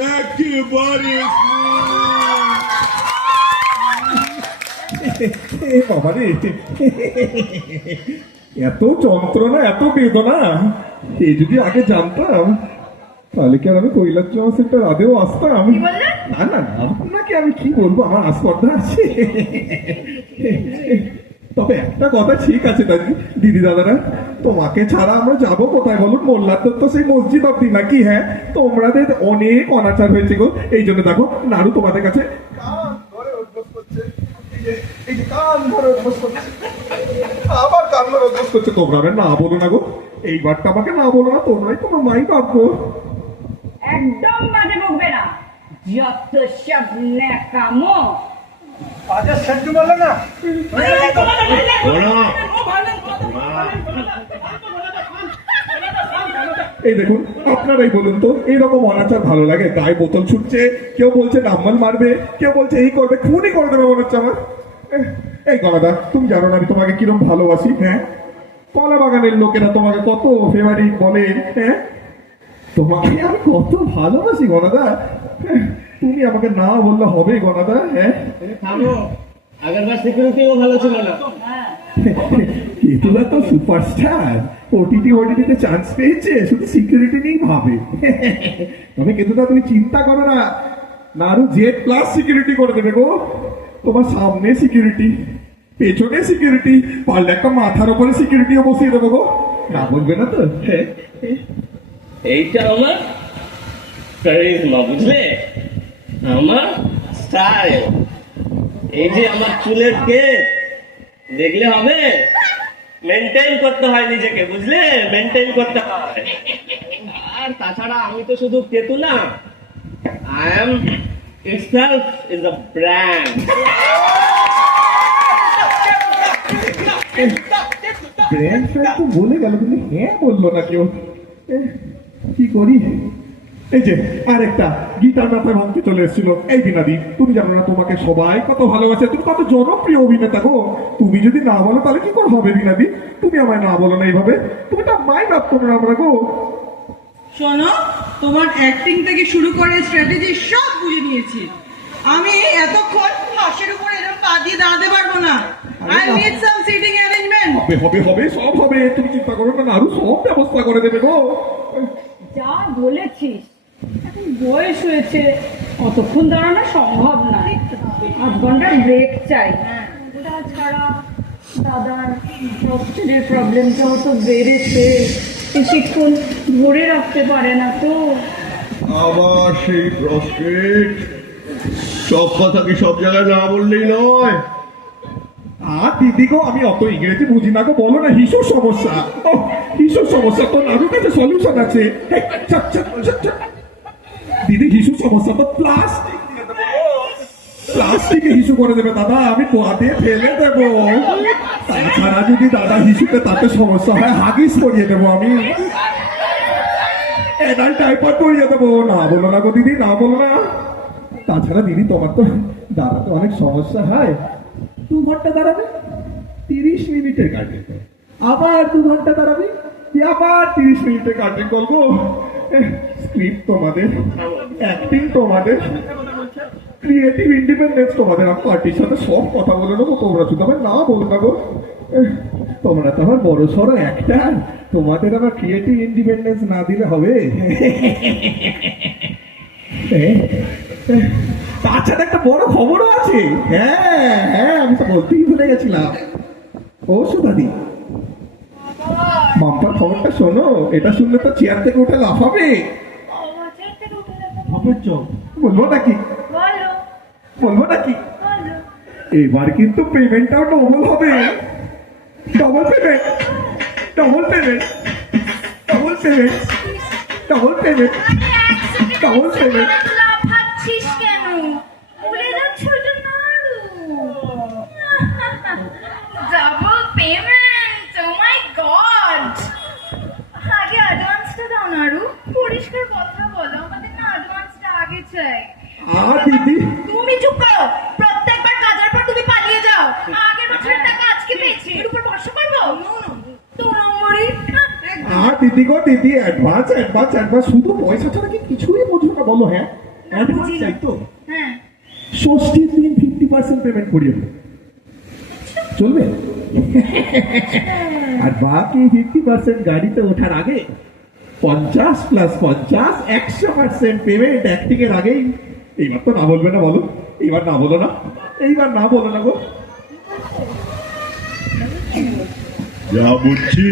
একেবারে বাবা রে, এত যন্ত্রণা, এত বেদনা, এই যদি আগে জানতাম তাহলে কি আর আমি কৈলাস সেন্টার আদেও আসতাম? না না না, আপনাকে আমি কি বলবো, আমার আস্পর্ধা আছে। তবে একটা কথা ঠিক আছে দিদি দাদারা, তোমাকে ছাড়া আমরা যাবো কোথায় বলুন? মোল্লার তো সেই মসজিদ অব্দি নাকি? হ্যাঁ, তোমাদের অনেক অনাচার হয়েছে গো, এই জন্য দেখো নাড়ু তোমাদের কাছে আবার কান ধরে অভ্যাস করছে। তোমরা না বলো না গো, এইবারটা আমাকে না বলো না, তোমরাই তোমার মাই ভাববো। একদম বাজে বকবে না, যত সব ন্যাকামো। আজ সহ্য বললো না। এই দেখুন, আপনারাই বলুন তো, এইরকম অনাচার ভালো লাগে? গায়ে বোতল ছুটছে, কেউ বলছে নাম্বাল মারবে, কেউ বলছে এই করবে, খুনই করে দেবে মনে হচ্ছে আমার। এই গলাদা, তুমি জানো না আমি তোমাকে কিরম ভালোবাসি? হ্যাঁ, কলা বাগানের লোকেরা তোমাকে কত ফেভারিট বলে। হ্যাঁ, তোমাকে আমি কত ভালোবাসি গলাদা, তুমি আমাকে না বললে হবে গলাদা? হ্যাঁ, আগেরবার সিকিউরিটিও ভালো ছিল না। কেতুলা তো সুপারস্টার, ওটিটিতে চান্স পেয়েছে, শুধু সিকিউরিটি নিয়েই ভাবে। তবে কেতুলা তুমি চিন্তা করো না, নারু জেড প্লাস সিকিউরিটি করে দেবে গো। তোমার সামনে সিকিউরিটি, পেছনে সিকিউরিটি, পারলে একটা মাথার উপরে সিকিউরিটিও বসিয়ে দেবো গো। না বলবে না তো? এইটা আমার কারিজমা, বুঝলে, আমার স্টাইল। এই যে আমার চুলের কেস দেখলে হবে, মেনটেন করতে হয় নিজেকে, বুঝলে, মেনটেন করতে হয়। আর তাছাড়া আমি তো শুধু কেতু না, I am itself is a brand. Brand friend তো বলে গেল, তুমি হ্যাঁ বললো না কেউ। কি করি? এই যে আরেকটা গিটার মাথায় ভাঙতে চলে এসেছিল, এই বিনাদি, তুমি জানো না তোমাকে সবাই কত ভালোবাসে, তুমি কত জনপ্রিয় অভিনেতা গো। তুমি যদি না বলো তাহলে কি করে হবে বিনাদি? তুমি আমায় না বলো না এইভাবে, তুমি তো মাই ভাবতো না আমরা গো। শোনো, তোমার অ্যাক্টিং থেকে শুরু করে স্ট্র্যাটেজি সব বুঝে নিয়েছি। আমি এতক্ষণ হাঁসের উপর এরকম পা দিয়ে দাঁড়াতে পারবো না। I need some seating arrangement. হবে হবে হবে, সব হবে, তুমি চিন্তা করো না, আরো সব ব্যবস্থা করে দেবে গো। যা বলেছিস, এখন বয়স হয়েছে, অতক্ষণ দাঁড়ানো সম্ভব না, 8 ঘন্টার ব্রেক চাই। তাছাড়া দাদার হস্টেলের প্রবলেমটাও তো বেড়েছে, বেশিক্ষণ ধরে রাখতে পারে না তো। আবার সেই প্রস্টেট, সব কথা কি সব জায়গায় না বললেই নয়? আর দিদি গো, আমি অত ইংরেজি বুঝি না গো, বলো না হিসুর সমস্যা। হিসুর সমস্যা তো নাড়ুর কাছে সলিউশন আছে। দিদি হিসুর সমস্যা তো প্লাস্টিকে হিসু করে দেবে দাদা, আমি পোয়াতে ফেলে দেবো। তাছাড়া যদি দাদা হিসুতে তাতে সমস্যা হয়, হাগিস করিয়ে দেবো আমি, এনাল টাইপার করিয়ে দেবো। না বলো না গো দিদি, না বলো না। তাছাড়া দিদি তোমার তো দাঁড়াতে অনেক সমস্যা হয়, 2 ঘন্টা দাঁড়াবে, 30 মিনিটের কাটিং, আবার 2 ঘন্টা দাঁড়াবে, আবার 30 মিনিটের কাটিং করবো। স্ক্রিপ্ট তোমাদের, অ্যাক্টিং তোমাদের, ক্রিয়েটিভ ইন্ডিপেন্ডেন্স তোমাদের। আমি পার্টির সাথে সব কথা বলে নেবো, তোমরা শুধু আমার না বলো না গো। তোমরা তো আমার বড় সড়ো অ্যাক্টার, তোমাদের আবার ক্রিয়েটিভ ইন্ডিপেন্ডেন্স না দিলে হবে? তাছাড়া একটা বড় খবরও আছে। হ্যাঁ হ্যাঁ, আমি তো বলতেই ভুলে গেছিলাম। ও সুধাদি, মাম্পার খবরটা শোনো, এটা শুনলে তো চেয়ার থেকে উঠে লাফাবে। বলবো নাকি? বলবো নাকি? এবার কিন্তু পেমেন্টটাও ডবল হবে। Double payment, double payment, double payment, double payment, double payment. পরিষ্কার কথা বলো, আমাদের না অ্যাডভান্সটা আগে চাই। দিদি তুমি চুপ করো, প্রত্যেকবার কাজের পর তুমি পালিয়ে যাও। আগের বছরের টাকা আজকে পেয়েছি, এর উপর ভরসা করবো? তো নম্বরই দিদি গো, দিদি অ্যাডভান্স অ্যাডভান্স অ্যাডভান্স, শুধু পয়সা ছাড়া কি কিছুই বোঝো না বলো? হ্যাঁ, অ্যাডভান্স চাই তো হ্যাঁ, ষষ্ঠীর দিন 50% পেমেন্ট করিয়ে দেবো চলবে আর বাকি 50% গাড়িতে ওঠার আগে 50+50 100% পেমেন্ট অ্যাক্টিং এর আগেই। এইবার তো না বলবে না বলো, এইবার না বলো না, এইবার না বলো না গো। যা বুঝছি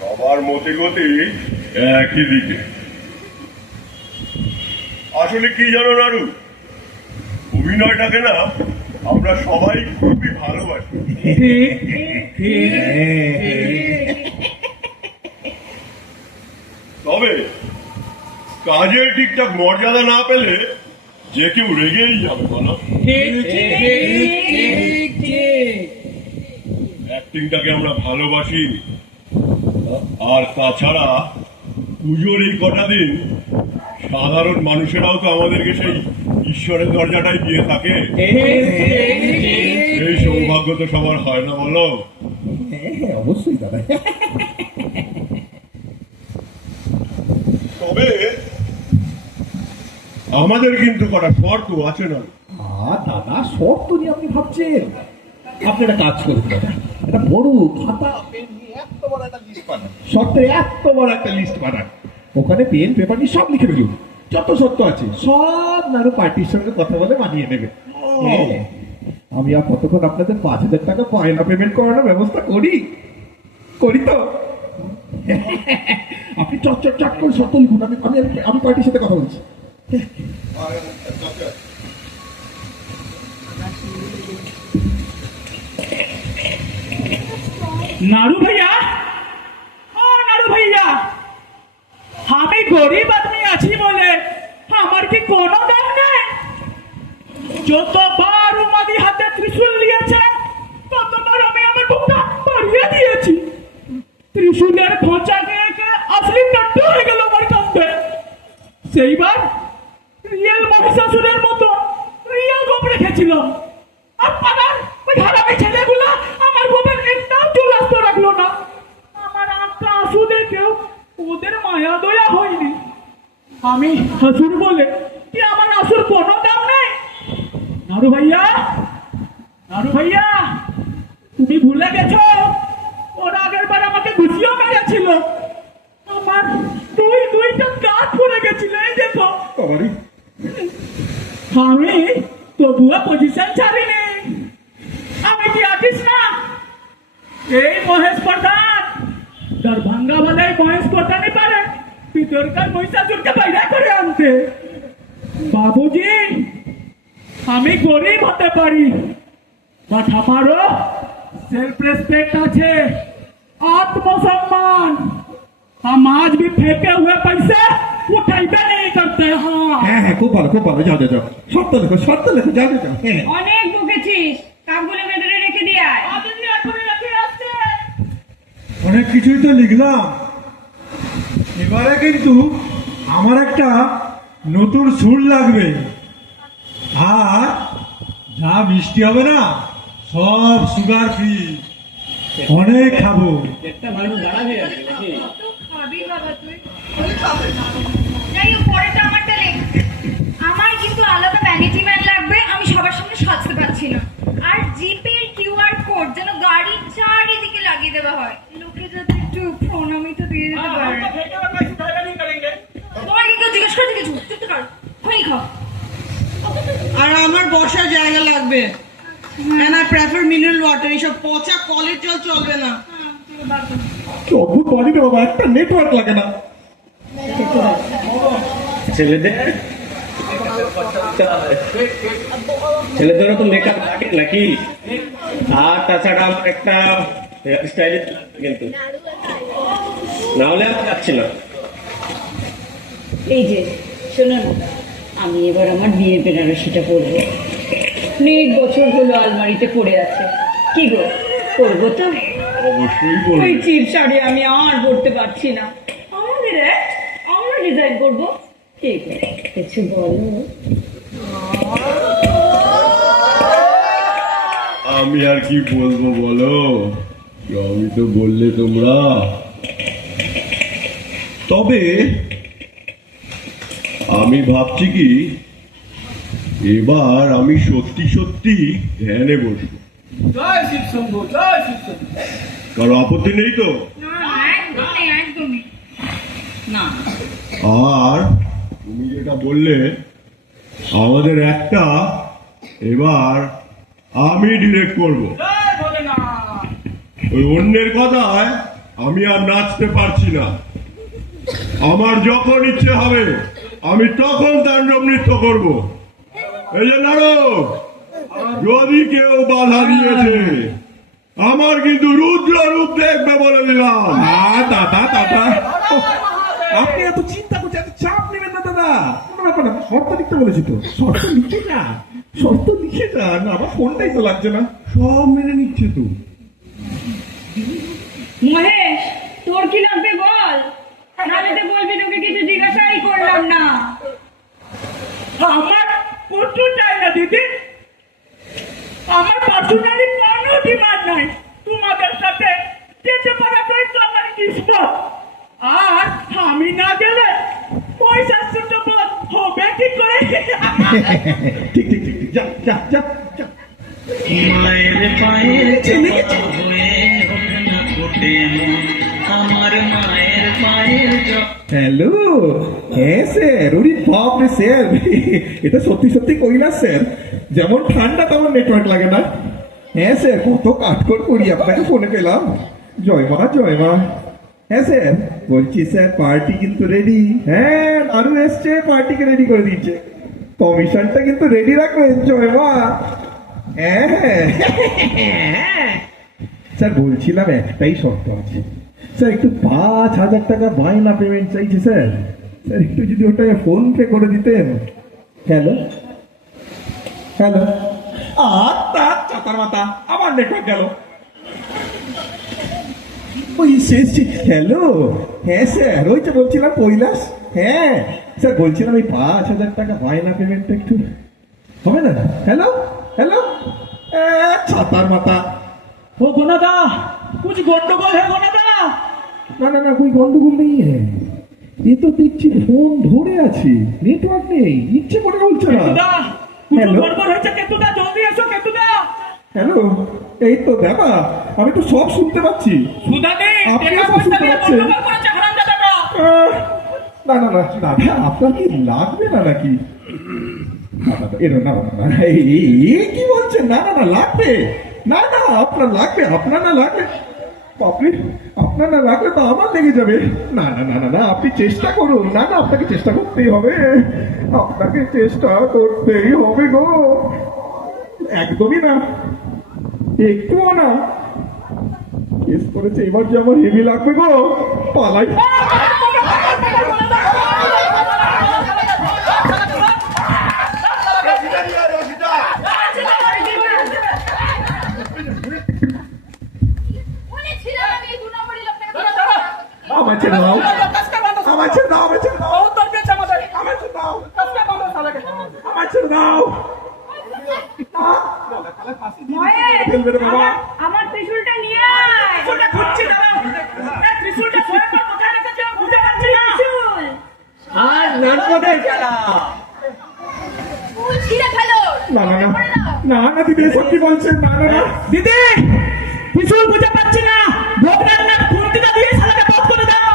সবার মতে গতি একই দিকে। আসলে কি জানো নাড়ু, অভিনয়টাকে না আমরা সবাই খুবই ভালোবাসি, তবে কাজের ঠিকঠাক মর্যাদা না পেলে যে কেউ রেগেই যাবে বলো। অ্যাক্টিংটাকে আমরা ভালোবাসি, আর তাছাড়া পুজোর এই কটা দিন সাধারণ মানুষেরাও তো আমাদেরকে সেই ঈশ্বরের দরজাটাই দিয়ে থাকে। এই সৌভাগ্য তো সবার হয় না বলো। হ্যাঁ অবশ্যই দাদা। তবে আমাদের কিন্তু কটা শর্ত আছে না। দাদা শর্ত নিয়ে আপনি ভাবছেন? আপনি একটা কাজ করুন দাদা, একটা বড় খাতা পেন নিয়ে এত বড় একটা লিস্ট বানান, শর্তের এত বড় একটা লিস্ট বানান, ওখানে পেন পেপার নিয়ে সব লিখে ফেলুন, যত শর্ত আছে সব নাড়ু পার্টির সঙ্গে কথা বলে মানিয়ে নেবে। আমি আর কতক্ষণ আপনাদের 5,000 টাকা বায়না পেমেন্ট করানোর ব্যবস্থা করি তো। আপনি চট করে শর্ত লিখুন, আমি পার্টির সাথে কথা বলছি। नारू भैया, ও নাড়ু ভাইয়া, আমি গরিব আদমি আছি বলে আমার কি কোনো দাম নেই? যতবার উমাদি হাতে ত্রিশূল নিয়েছে ততবার আমি আমার বুকটা বাড়িয়ে দিয়েছি। ত্রিশূলের খোঁচা খেয়ে আসলি টাট্টু হয়ে গেল আমার কাঁধে। সেইবার রিয়েল মহিষাসুরের মতো রিয়েল গোপ রেখেছিলাম, আর পাড়ার ওই হারামি ছেলেগুলো আমার গোপের একটাও চুল আসতে রাখলো না। আমার আঁকা আঁসু দেখেও ওদের মায়া দয়া হয়নি। আমি হাসুর বলে কি আমার আঁসুর কোনো দাম নেই? নাড়ু ভাইয়া তুমি ভুলে গেছো ওর আগের বার আমাকে ঘুষিও মেরেছিল, আমার দুইটা কাঠ পড়ে গেছিল। এই দেখো আমি তবুও পজিশন ছাড়িনি। আমি কি আর্টিস্ট না? এই মহেশ প্রধান দরভঙ্গা वाले মহেশ প্রধানই পারে ভিতরকার মহিষাসুরকে বাইরে করে আনতে। বাবুজি আমি গরিব হতে পারি, বাট আমারও সেলফ রেসपेक्ट আছে, आत्मसम्मान। हम आज भी फेंके हुए पैसे उठाइबे नहीं करते। হ্যাঁ হ্যাঁ খুব ভালো যাও শর্ত লেখো যাও। হ্যাঁ অনেক বকেছিস, কাপগুলো ভেতরে রেখে দিয়ে আয়। আপনি এখনই রেখে আসছে। অনেক কিছুই তো লিখলাম, এবারে কিন্তু আমার একটা নতুন সুর লাগবে, আর যা মিষ্টি হবে না সব সুগার ফ্রি, অনেক খাবো। একটা মানুষ দাঁড়াবে আর কি নাকি? খাবি বাবা তুই। যাই হোক, পরেরটা আমারটা লেখ। আমার কিন্তু আলাদা ভ্যানিটি ম্যান লাগবে, আমি সবার সামনে সাজতে পারছি না। আর জিপে কিউআর কোড যেন গাড়ির চারিদিকে লাগিয়ে দেওয়া হয়, লোকে যাতে একটু প্রণামিত দিয়ে দিতে পারে। তোমার কি কেউ জিজ্ঞেস করে কিছু? চুপ কর, খই খাও। আর আমার বসার জায়গা লাগবে, and I prefer mineral water। এইসব পচা কলের জল চলবে না। কি অদ্ভুত বাড়ি রে বাবা, একটা নেটওয়ার্ক লাগে না। ছেলেদেরও তো মেকআপ থাকে নাকি? আর তাছাড়া আমার একটা হেয়ার স্টাইল কিন্তু না হলে আমি যাচ্ছি না। এই যে শোনো না, আমি এবার আমার বিয়ের বেনারসিটা পরবো। অনেক বছর হলো আলমারিতে পড়ে আছে। কি গো, পরবো তো? অবশ্যই ওই বলবো। চিপ শাড়ি আমি আর পরতে পারছি না। আমাদের আমরা ডিজাইন করবো। ঠিক আছে, কিছু বলো। আমি আর কি বলবো বলো, আমি তো বললে তোমরা। তবে আমি ভাবছি কি, এবার আমি সত্যি সত্যি ধ্যানে বসবো। জয় শিব শম্ভু, জয় শিব শম্ভু। কারো আপত্তি নেই তো? না একদমই একদমই না, আর তুমি যেটা বললে, আমাদের একটা এবার আমি ডিরেক্ট করব। জয় ভোলেনাথ। ওই অন্যের কথায় আমি আর নাচতে পারছি না। আমার যখন ইচ্ছে হবে আমি তখন তাণ্ডব নৃত্য করব। এই যে নারদ, যদি কেউ বাধা দিয়েছে আমার কিন্তু রুদ্র রূপ দেখবে বলে দিলাম। দাদা দাদা আপনি এত চিন্তা করছেন, এত চাপ নেবেন না দাদা। কোনো ব্যাপার না, শর্ত লিখতে বলেছি তো, শর্ত লিখে যান, শর্ত লিখে যান। আমার ফোনটাই তো লাগছে না, সব মেনে নিচ্ছে তো। মহেশ তোর কি লাগবে বল, নাহলে তো বলবি তোকে কিছু জিজ্ঞাসাই করলাম না। আমার প্রচুর চাই না দিদি, আমার পার্সোনালি কোনো ডিমান্ড নাই। তোমাদের সাথে যেতে পারাটাই তো আমার কিসমত। আর আমি না গেলে পয়সার সুযোগ হবে কি করে? ঠিক ঠিক ঠিক ঠিক, যা যা যা যা। মায়ের পায়ের জপা হয়ে হোক না ফোটে মন, আমার মায়ের পায়ের জপা। হ্যালো, হ্যাঁ স্যার, ওরে বাপ রে স্যার, এটা সত্যি সত্যি কৈলাস স্যার। যেমন ঠান্ডা তেমন নেটওয়ার্ক লাগে না। হ্যাঁ স্যার, কত কাঠখড় করি আপনাকে ফোনে পেলাম। জয় মা, জয় মা। হ্যাঁ স্যার, বলছি স্যার পার্টি কিন্তু রেডি। হ্যাঁ, আরো এসছে, পার্টিকে রেডি করে দিচ্ছে। কমিশনটা কিন্তু রেডি রাখবেন, জয় মা। হ্যাঁ হ্যাঁ স্যার, বলছিলাম একটাই শর্ত আছে স্যার, একটু 5,000 টাকা বায়না পেমেন্ট চাইছে স্যার। স্যার একটু যদি ওটা ফোন পে করে দিতেন। হ্যালো হ্যালো, আচ্ছা চাতার মাথা, আমার নেটওয়ার্ক গেল। ওই শেষ। হ্যালো, হ্যাঁ স্যার, ওই তো বলছিলাম কৈলাস। হ্যাঁ স্যার, বলছিলাম এই 5,000 টাকা বায়না পেমেন্টটা একটু হবে না? হ্যালো হ্যালো, ছাতার মাথা। ও গোনাদা, কুछ গন্ডগোল হে গোনাদা? না না না, कोई গন্ডগোল নেই। এ তো দেখছি ফোন ধরে আছে, নেটওয়ার্ক নেই, ইচ্ছে করে বলছে না। কেতুদা, কুछ হ্যালো গড়বড় হয়েছে কেতুদা, জলদি এসো কেতুদা। হ্যালো, এই তো দাদা, আমি তো সব শুনতে পাচ্ছি। সুদা নেই, আপনি টাকা তো পয়সা শুনতে দিয়ে পাচ্ছেন। গন্ডগোল করেছে হারামজাদাটা। না না না দাদা, আপনার কি লাগবে না নাকি? না দাদা, এর না না না, কি বলছেন? না না না, লাগবে না। না আপনার লাগবে, আপনার না লাগবে আপনি, আপনার না লাগলে তো আমার লেগে যাবে। না না না না না, আপনি চেষ্টা করুন। না না, আপনাকে চেষ্টা করতেই হবে, আপনাকে চেষ্টা করতেই হবে গো। একদমই না, একটুও না। কেস করেছে, এবার যে আমার হেভি লাগবে গো, পালাই। বলেছিলাম আমি এই 2 নম্বরই লোকটাকে ধরে দেবো। আমার ছেড়ে দাও, আমার ছেড়ে দাও, আমার ছেড়ে দাও, বহুত তোর পেছে আমাদের। আমার ছেড়ে দাও, কাজটা বন্ধ সালাকে। আমার ছেড়ে দাও। মহেশ, ফেলবে রে বাবা। আমার ত্রিশূলটা নিয়ে আয়। ত্রিশূলটা খুঁজছি দাঁড়াও। এই ত্রিশূলটা ফোনের পর কোথায় রেখেছে আমি বুঝতে পারছি না। ত্রিশূল আর নাটকের খেলা। ফুল ছিঁড়ে ফেলো। না না না করে দাও। না না দিদি, এসব কি বলছেন? না না না, দিদি, ত্রিশূল বুঝতে পারছি না। ভোগনাথ না খুন্তিটা দিয়ে শালাকে বধ করে দাও।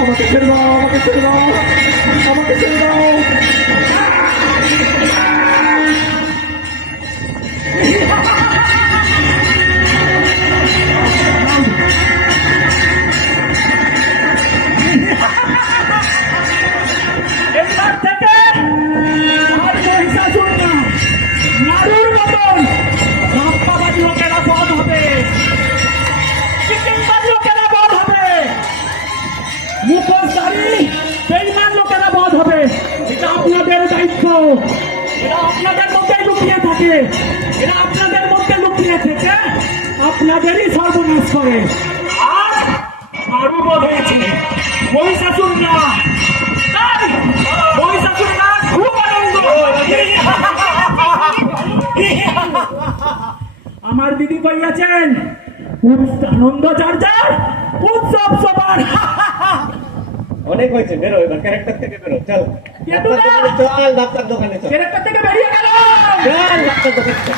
আমাকে ছেড়ে দাও, আমাকে ছেড়ে দাও, আমাকে ছেড়ে দাও। এবার থেকে আর মহিষাসুর না, নারুর মতন রাস্তাবাজি লোকেরা বধ হবে, চিকেনবাজি লোকেরা বধ হবে, মুখোশধারী বেঈমান লোকেরা বধ হবে। এটা আপনাদের দায়িত্ব। এরা আপনাদের মধ্যে লুকিয়ে থাকে, এরা আপনাদের মধ্যে লুকিয়ে থেকে আপনাদেরই সর্বনাশ করে। আর আরো বোধ হয়েছে মহিষাসুর না তাই মহিষাসুর না খুব আনন্দ আমার দিদি কইয়াছেন আনন্দ যার যার উৎসব সবার অনেক হয়েছে, বেরো এবার ক্যারেক্টার থেকে বেরো, চল কেতুরা! চল ডাক্তার দোকানে চল, ক্যারেক্টার থেকে বেরিয়ে গেল চল ডাক্তার দোকানে চল।